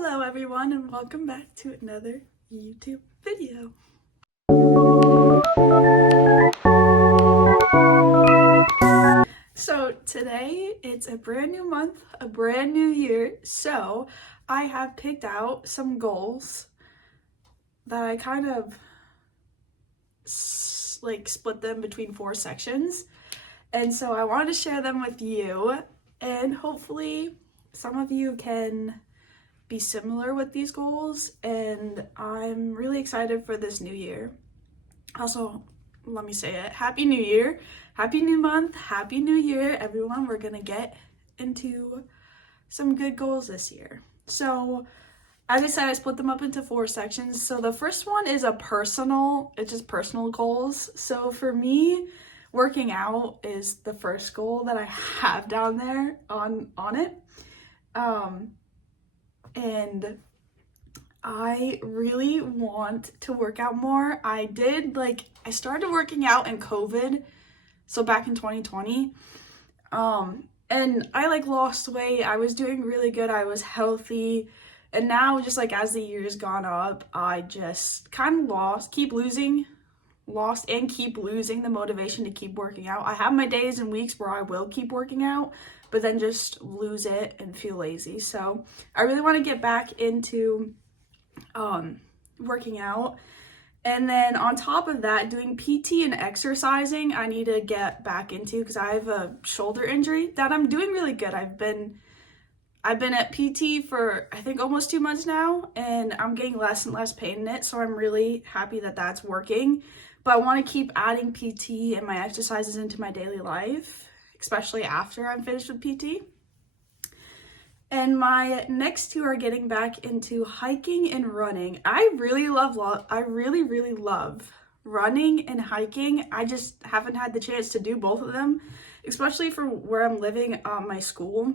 Hello everyone and welcome back to another YouTube video. So today it's a brand new month, a brand new year, so I have picked out some goals that I kind of split them between 4 sections, and so I wanted to share them with you, and hopefully some of you can be similar with these goals, and I'm really excited for this new year. Also, let me say it, Happy New Year, Happy New Month, Happy New Year, everyone. We're gonna get into some good goals this year. So, as I said, I split them up into 4 sections. So the first one is it's just personal goals. So for me, working out is the first goal that I have down there on it. And I really want to work out more. I started working out in COVID, so back in 2020. And I lost weight. I was doing really good. I was healthy. And now just as the years gone up, I just kind of lost and keep losing the motivation to keep working out. I have my days and weeks where I will keep working out, but then just lose it and feel lazy. So I really want to get back into working out. And then on top of that, doing PT and exercising, I need to get back into because I have a shoulder injury that I'm doing really good. I've been at PT for I think almost 2 months now, and I'm getting less and less pain in it. So I'm really happy that that's working. But I want to keep adding PT and my exercises into my daily life, especially after I'm finished with PT. And my next 2 are getting back into hiking and running. I really love running and hiking. I just haven't had the chance to do both of them, especially for where I'm living, my school.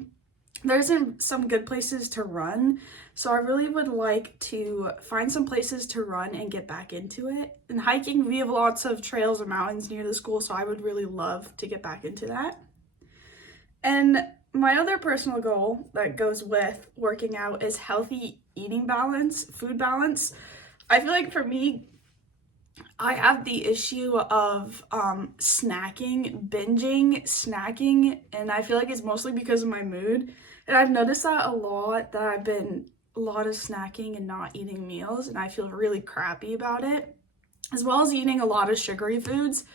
There isn't some good places to run, so I really would like to find some places to run and get back into it. And hiking, we have lots of trails and mountains near the school, so I would really love to get back into that. And my other personal goal that goes with working out is healthy eating balance, food balance. I feel like for me, I have the issue of binging snacking, and I feel like it's mostly because of my mood. And I've noticed that a lot, that I've been a lot of snacking and not eating meals, and I feel really crappy about it, as well as eating a lot of sugary foods.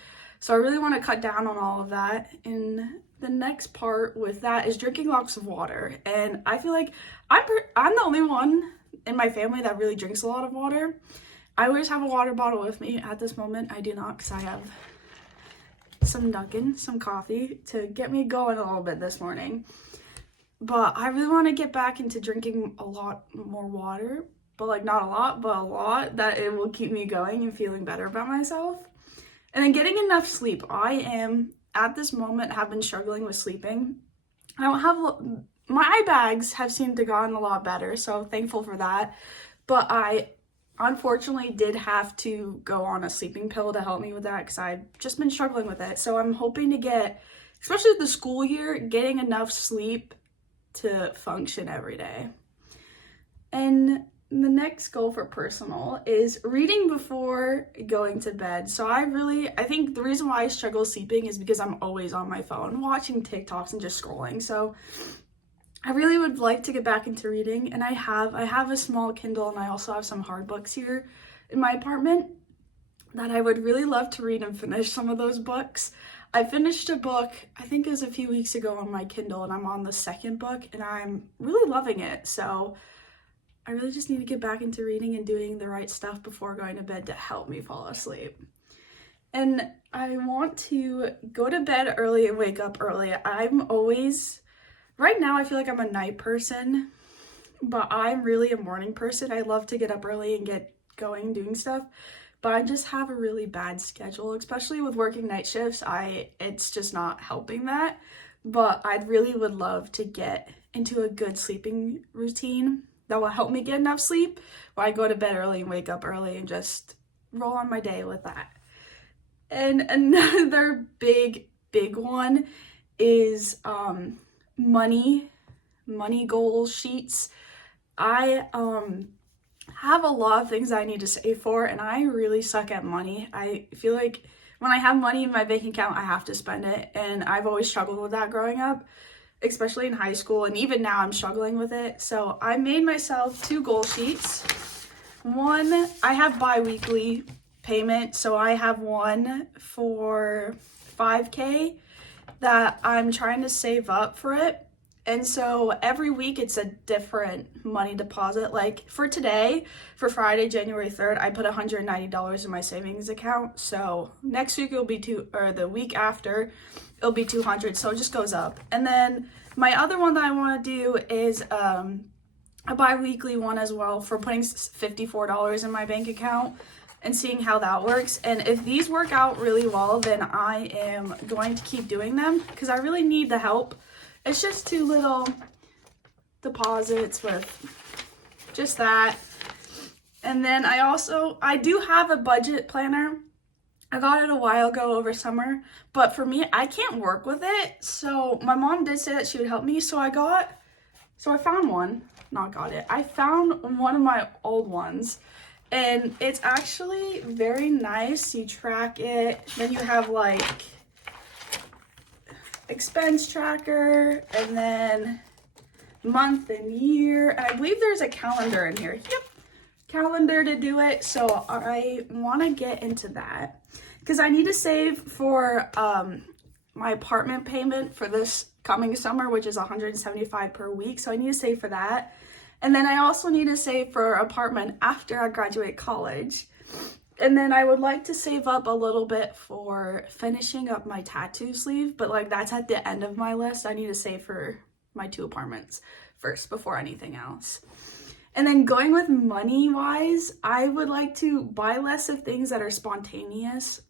So I really want to cut down on all of that. And the next part with that is drinking lots of water. And I feel like I'm the only one in my family that really drinks a lot of water. I always have a water bottle with me. At this moment, I do not, because I have some Dunkin', some coffee to get me going a little bit this morning. But I really want to get back into drinking a lot more water, but not a lot, but a lot, that it will keep me going and feeling better about myself. And then getting enough sleep. I am, at this moment, have been struggling with sleeping. My eye bags have seemed to gotten a lot better, so thankful for that. But I unfortunately did have to go on a sleeping pill to help me with that because I've just been struggling with it. So I'm hoping to get, especially with the school year, getting enough sleep to function every day. And the next goal for personal is reading before going to bed. So I think the reason why I struggle sleeping is because I'm always on my phone watching TikToks and just scrolling. So I really would like to get back into reading, and I have a small Kindle, and I also have some hard books here in my apartment that I would really love to read and finish some of those books. I finished a book, I think it was a few weeks ago, on my Kindle, and I'm on the second book, and I'm really loving it. So I really just need to get back into reading and doing the right stuff before going to bed to help me fall asleep. And I want to go to bed early and wake up early. Right now I feel like I'm a night person, but I'm really a morning person. I love to get up early and get going doing stuff, but I just have a really bad schedule, especially with working night shifts. It's just not helping that, but I really would love to get into a good sleeping routine that will help me get enough sleep where I go to bed early and wake up early and just roll on my day with that. And another big one is money goal sheets. I have a lot of things I need to save for, and I really suck at money. I feel like when I have money in my bank account, I have to spend it, and I've always struggled with that growing up, especially in high school, and even now I'm struggling with it. So I made myself 2 goal sheets. One, I have bi-weekly payment, so I have one for $5K that I'm trying to save up for it. And so every week it's a different money deposit. Like for today, for Friday, January 3rd, I put $190 in my savings account. So next week it'll be the week after, it'll be 200. So it just goes up. And then my other one that I want to do is a bi-weekly one as well, for putting $54 in my bank account and seeing how that works. And if these work out really well, then I am going to keep doing them because I really need the help. It's just 2 little deposits with just that. And then I do have a budget planner. I got it a while ago over summer, but for me, I can't work with it. So my mom did say that she would help me. So I found one, I found one of my old ones. And it's actually very nice. You track it. Then you have like expense tracker and then month and year. And I believe there's a calendar in here. Yep. Calendar to do it. So I want to get into that because I need to save for my apartment payment for this coming summer, which is $175 per week. So I need to save for that. And then I also need to save for an apartment after I graduate college. And then I would like to save up a little bit for finishing up my tattoo sleeve, but like that's at the end of my list. I need to save for my 2 apartments first before anything else. And then going with money wise, I would like to buy less of things that are spontaneous.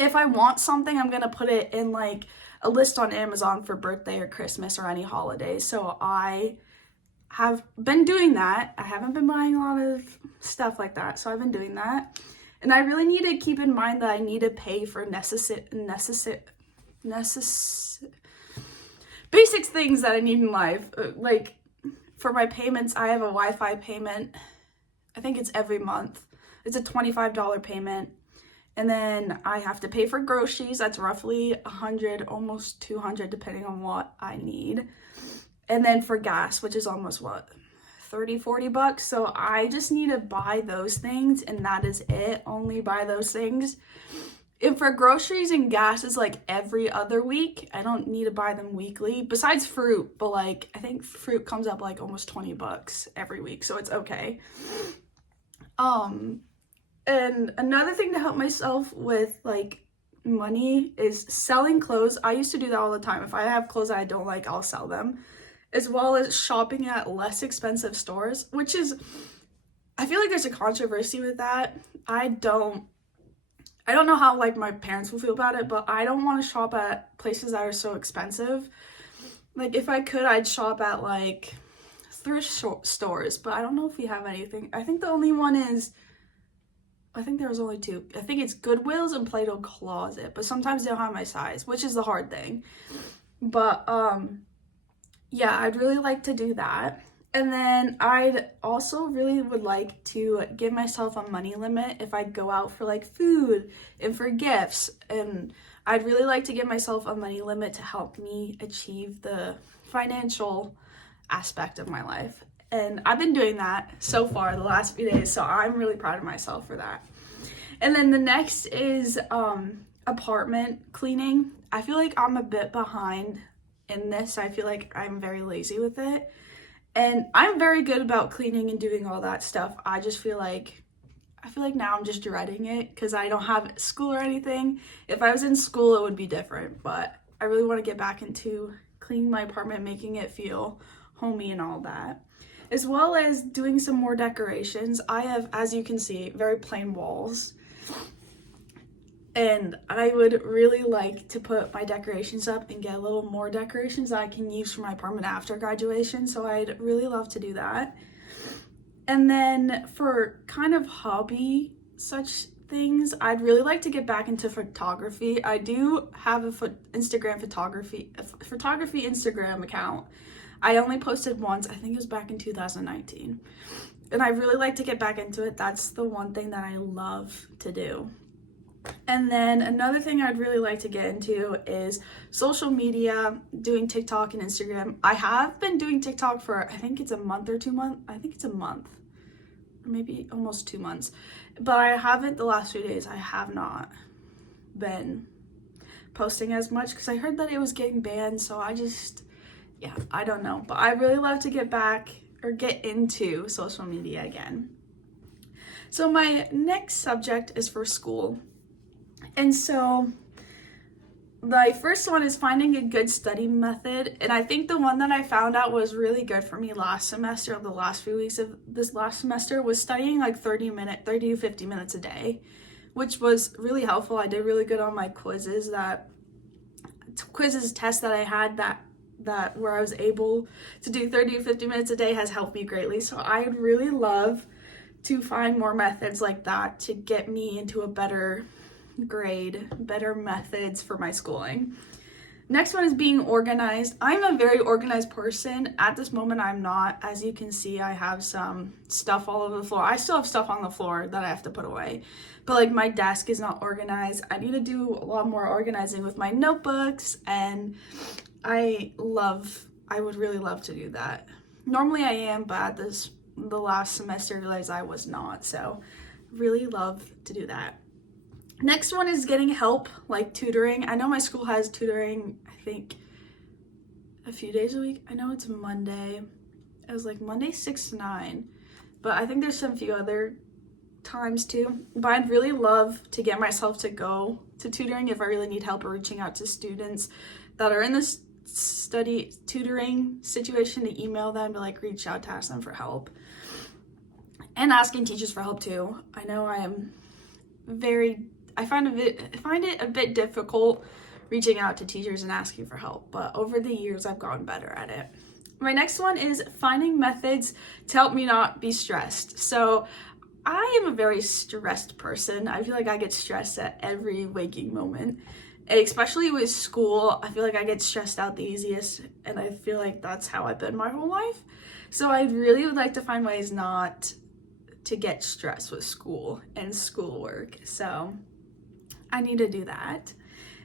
If I want something, I'm going to put it in like a list on Amazon for birthday or Christmas or any holidays. So I have been doing that. I haven't been buying a lot of stuff like that, so I've been doing that. And I really need to keep in mind that I need to pay for basic things that I need in life. Like for my payments, I have a Wi-Fi payment. I think it's every month. It's a $25 payment. And then I have to pay for groceries. That's roughly $100, almost $200, depending on what I need. And then for gas, which is almost what, $30-$40. So I just need to buy those things, and that is it. Only buy those things. And for groceries and gas is like every other week. I don't need to buy them weekly, besides fruit. But like I think fruit comes up like almost $20 every week, so it's okay. And another thing to help myself with like money is selling clothes. I used to do that all the time. If I have clothes that I don't like, I'll sell them. As well as shopping at less expensive stores, which is, I feel like there's a controversy with that. I don't know how like my parents will feel about it, but I don't want to shop at places that are so expensive. Like if I could, I'd shop at like thrift stores, but I don't know if we have anything. I think the only one is, I think there was only 2. I think it's Goodwill's and Play-Doh Closet, but sometimes they don't have my size, which is the hard thing. But yeah, I'd really like to do that. And then I'd also really would like to give myself a money limit if I go out for like food and for gifts. And I'd really like to give myself a money limit to help me achieve the financial aspect of my life. And I've been doing that so far the last few days, so I'm really proud of myself for that. And then the next is apartment cleaning. I feel like I'm a bit behind in this. I feel like I'm very lazy with it. And I'm very good about cleaning and doing all that stuff. I just feel like now I'm just dreading it because I don't have school or anything. If I was in school, it would be different. But I really want to get back into cleaning my apartment, making it feel homey and all that. As well as doing some more decorations. I have, as you can see, very plain walls. And I would really like to put my decorations up and get a little more decorations that I can use for my apartment after graduation. So I'd really love to do that. And then for kind of hobby such things, I'd really like to get back into photography. I do have a photography Instagram account. I only posted once, I think it was back in 2019. And I really like to get back into it. That's the one thing that I love to do. And then another thing I'd really like to get into is social media, doing TikTok and Instagram. I have been doing TikTok for, I think it's a month or 2 months. I think it's a month, or maybe almost 2 months. But I haven't, the last few days, I have not been posting as much because I heard that it was getting banned. So I don't know. But I really love to get back or get into social media again. So my next subject is for school. And so the first one is finding a good study method. And I think the one that I found out was really good for me last semester, or the last few weeks of this last semester, was studying like 30 to 50 minutes a day, which was really helpful. I did really good on my quizzes, tests that I had that where I was able to do 30 to 50 minutes a day has helped me greatly. So I'd really love to find more methods like that to get me into a better grade, better methods for my schooling. Next one is being organized. I'm a very organized person. At this moment, I'm not. As you can see, I have some stuff all over the floor. I still have stuff on the floor that I have to put away. But like my desk is not organized. I need to do a lot more organizing with my notebooks, and I would really love to do that. Normally I am, but at the last semester I realized I was not. So really love to do that. Next one is getting help, like tutoring. I know my school has tutoring, I think, a few days a week. I know it's Monday. It was like Monday 6 to 9. But I think there's some few other times too. But I'd really love to get myself to go to tutoring if I really need help, or reaching out to students that are in this study tutoring situation, to email them, to like reach out to ask them for help. And asking teachers for help too. I know I find it a bit difficult reaching out to teachers and asking for help, but over the years I've gotten better at it. My next one is finding methods to help me not be stressed. So I am a very stressed person. I feel like I get stressed at every waking moment, and especially with school. I feel like I get stressed out the easiest, and I feel like that's how I've been my whole life. So I really would like to find ways not to get stressed with school and schoolwork. So I need to do that.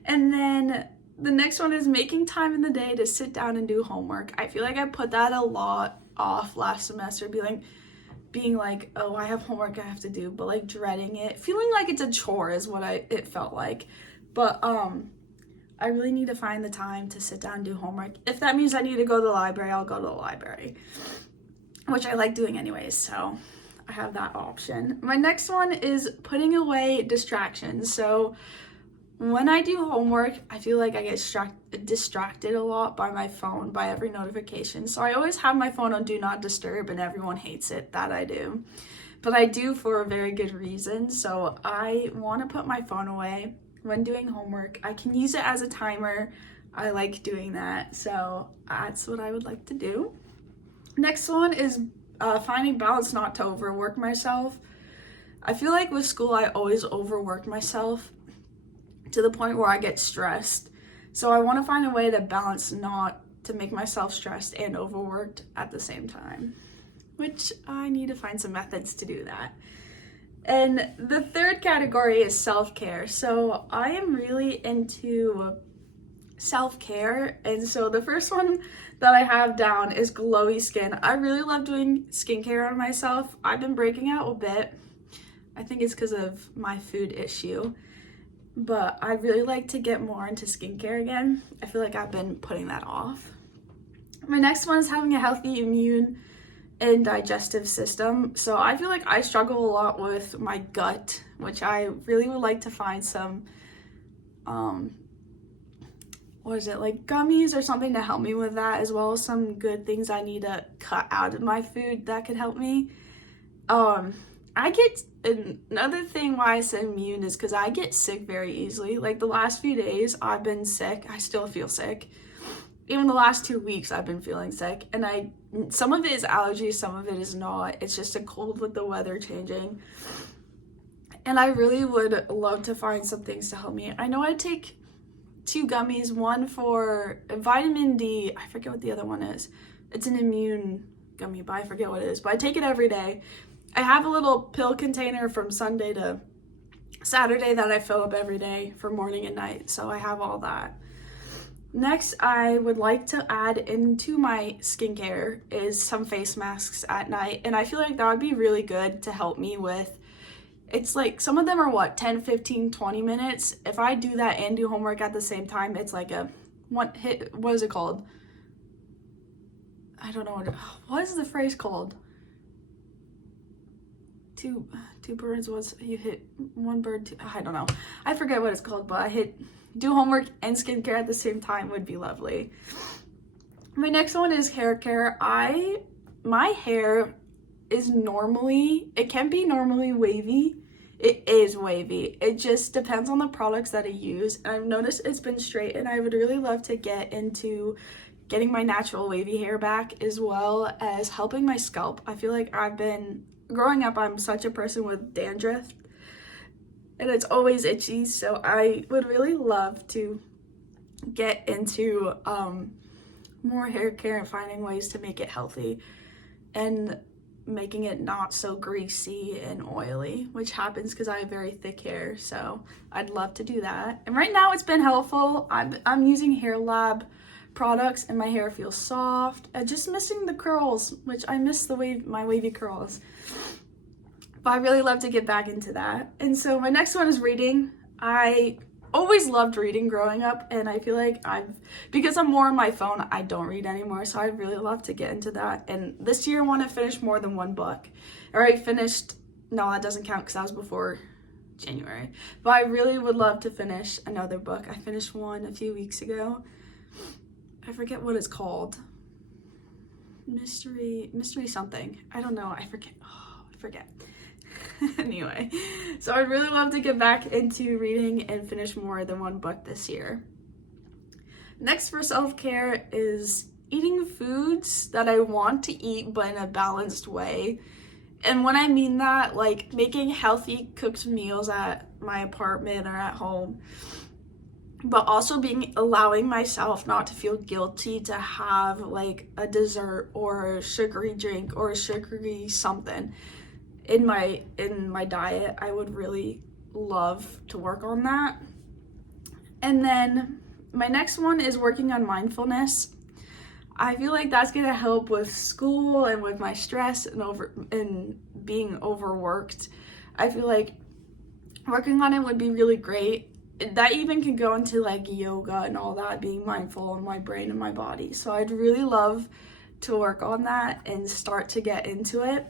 And then the next one is making time in the day to sit down and do homework. I feel like I put that a lot off last semester, being like, oh, I have homework I have to do, but like dreading it, feeling like it's a chore is what it felt like. But I really need to find the time to sit down and do homework. If that means I need to go to the library, I'll go to the library, which I like doing anyways, so I have that option. My next one is putting away distractions. So when I do homework, I feel like I get distracted a lot by my phone, by every notification. So I always have my phone on Do Not Disturb, and everyone hates it that I do. But I do for a very good reason. So I want to put my phone away when doing homework. I can use it as a timer. I like doing that. So that's what I would like to do. Next one is finding balance, not to overwork myself. I feel like with school, I always overwork myself to the point where I get stressed. So I want to find a way to balance, not to make myself stressed and overworked at the same time, which I need to find some methods to do that. And the third category is self-care. So I am really into self-care, and so the first one that I have down is glowy skin. I really love doing skincare on myself. I've been breaking out a bit. I think it's because of my food issue, but I really like to get more into skincare again. I feel like I've been putting that off. My next one is having a healthy immune and digestive system. So I feel like I struggle a lot with my gut, which I really would like to find some like gummies or something to help me with that, as well as some good things I need to cut out of my food that could help me. Another thing why I say immune is because I get sick very easily. Like the last few days I've been sick. I still feel sick. Even the last 2 weeks I've been feeling sick, and some of it is allergies, some of it is not. It's just a cold with the weather changing. And I really would love to find some things to help me. I know I take 2 gummies, one for vitamin D. I forget what the other one is. It's an immune gummy, but I forget what it is. But I take it every day. I have a little pill container from Sunday to Saturday that I fill up every day for morning and night. So I have all that. Next, I would like to add into my skincare is some face masks at night. And I feel like that would be really good to help me with, it's like some of them are 10, 15, 20 minutes. If I do that and do homework at the same time, it's like a one hit, what is it called? I don't know what is the phrase called? Two birds, you hit one bird, I don't know. I forget what it's called, but do homework and skincare at the same time would be lovely. My next one is hair care. My hair is it can be normally wavy. It is wavy. It just depends on the products that I use. And I've noticed it's been straight, and I would really love to get into getting my natural wavy hair back, as well as helping my scalp. I feel like growing up, I'm such a person with dandruff, and it's always itchy, so I would really love to get into more hair care and finding ways to make it healthy and making it not so greasy and oily, which happens because I have very thick hair, so I'd love to do that. And right now it's been helpful. I'm using Hair Lab products and my hair feels soft. I'm just missing the curls, which I miss my wavy curls. But I really love to get back into that. And so my next one is reading. I always loved reading growing up, and I feel like because I'm more on my phone, I don't read anymore, so I'd really love to get into that. And this year I want to finish more than one book. I already finished, no, that doesn't count because that was before January. But I really would love to finish another book. I finished one a few weeks ago. I forget what it's called. Mystery something. I don't know. I forget. Anyway, so I'd really love to get back into reading and finish more than one book this year. Next for self-care is eating foods that I want to eat, but in a balanced way. And when I mean that, like making healthy cooked meals at my apartment or at home, but also allowing myself not to feel guilty to have like a dessert or a sugary drink or a sugary something in my diet. I would really love to work on that. And then my next one is working on mindfulness. I feel like that's gonna help with school and with my stress and being overworked. I feel like working on it would be really great. That even can go into like yoga and all that, being mindful of my brain and my body. So I'd really love to work on that and start to get into it.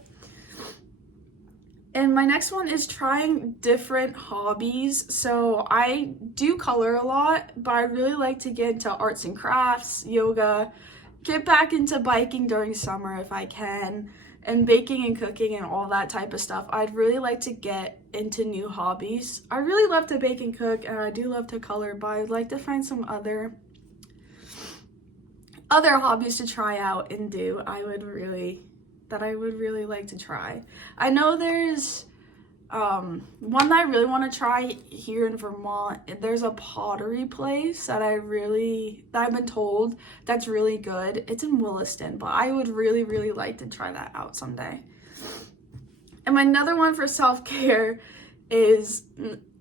And my next one is trying different hobbies. So I do color a lot, but I'd really like to get into arts and crafts, yoga, get back into biking during summer if I can, and baking and cooking and all that type of stuff. I'd really like to get into new hobbies. I really love to bake and cook, and I do love to color, but I'd like to find some other hobbies to try out and do. I would really like to try. I know there's one that I really want to try here in Vermont. There's a pottery place that I've been told that's really good. It's in Williston, but I would really like to try that out someday. And my another one for self-care is,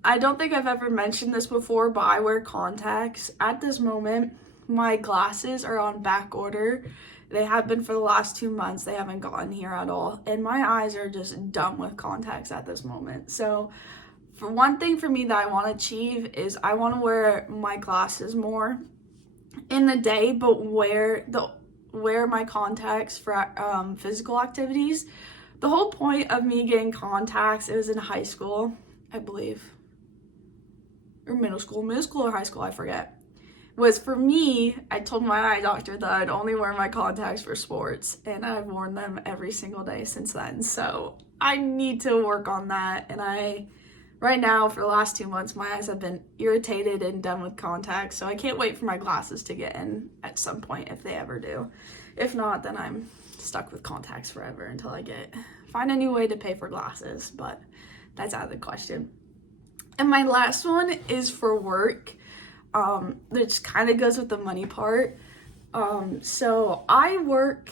I don't think I've ever mentioned this before, but I wear contacts. At this moment, my glasses are on back order. They have been for the last 2 months. They haven't gotten here at all. And my eyes are just done with contacts at this moment. So for one thing for me that I want to achieve is I want to wear my glasses more in the day, but wear my contacts for physical activities. The whole point of me getting contacts, it was in high school, I believe, or middle school or high school, I forget, was for me, I told my eye doctor that I'd only wear my contacts for sports, and I've worn them every single day since then. So I need to work on that. And right now, for the last 2 months, my eyes have been irritated and done with contacts. So I can't wait for my glasses to get in at some point if they ever do. If not, then I'm stuck with contacts forever until I find a new way to pay for glasses, but that's out of the question. And my last one is for work. Which kind of goes with the money part. So I work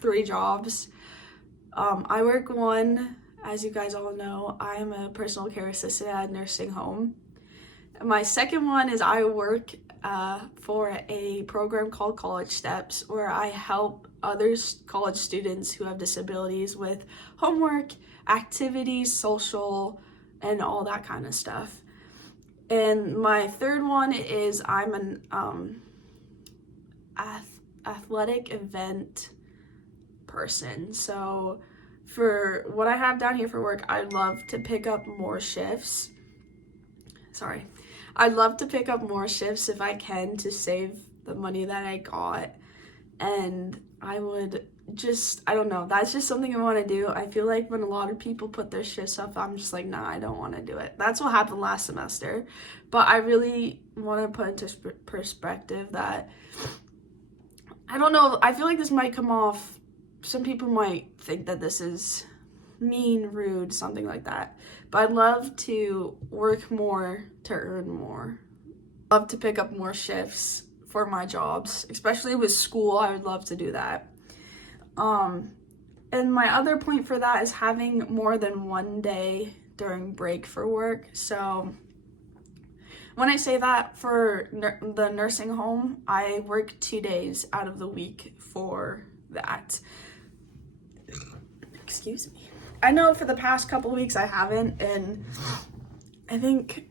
3 jobs. I work one, as you guys all know, I am a personal care assistant at a nursing home. My second one is I work for a program called College Steps, where I help other college students who have disabilities with homework, activities, social, and all that kind of stuff. And my third one is I'm an athletic event person. So for what I have down here for work, I'd love to pick up more shifts. I'd love to pick up more shifts if I can to save the money that I got. And I would just, I don't know, that's just something I want to do. I feel like when a lot of people put their shifts up, I'm just like, nah, I don't want to do it. That's what happened last semester. But I really want to put into perspective that, I don't know, I feel like this might come off, some people might think that this is mean, rude, something like that. But I'd love to work more to earn more. Love to pick up more shifts for my jobs, especially with school. I would love to do that. And my other point for that is having more than one day during break for work. So when I say that, for the nursing home, I work 2 days out of the week for that. Excuse me. I know for the past couple weeks I haven't, and I think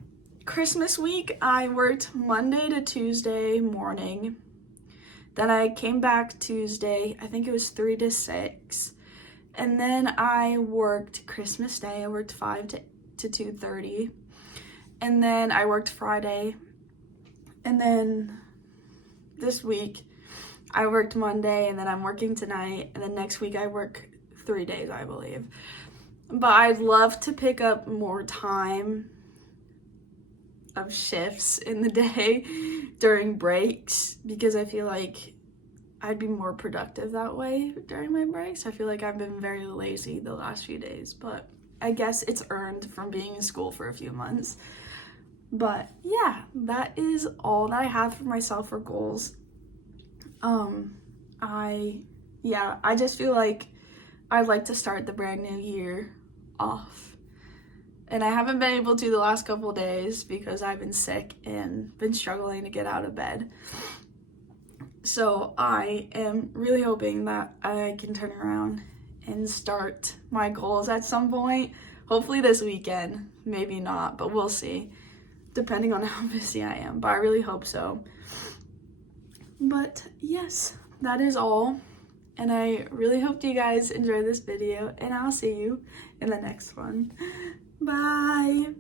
Christmas week I worked Monday to Tuesday morning. Then I came back Tuesday, I think it was 3 to 6. And then I worked Christmas Day, I worked 5 to 2:30. And then I worked Friday. And then this week I worked Monday, and then I'm working tonight. And then next week I work 3 days, I believe. But I'd love to pick up more time of shifts in the day during breaks, because I feel like I'd be more productive that way during my breaks. I feel like I've been very lazy the last few days, but I guess it's earned from being in school for a few months. But yeah, that is all that I have for myself for goals. I just feel like I'd like to start the brand new year off. And I haven't been able to the last couple of days because I've been sick and been struggling to get out of bed. So I am really hoping that I can turn around and start my goals at some point. Hopefully this weekend, maybe not, but we'll see, depending on how busy I am. But I really hope so. But yes, that is all. And I really hope you guys enjoyed this video, and I'll see you in the next one. Bye!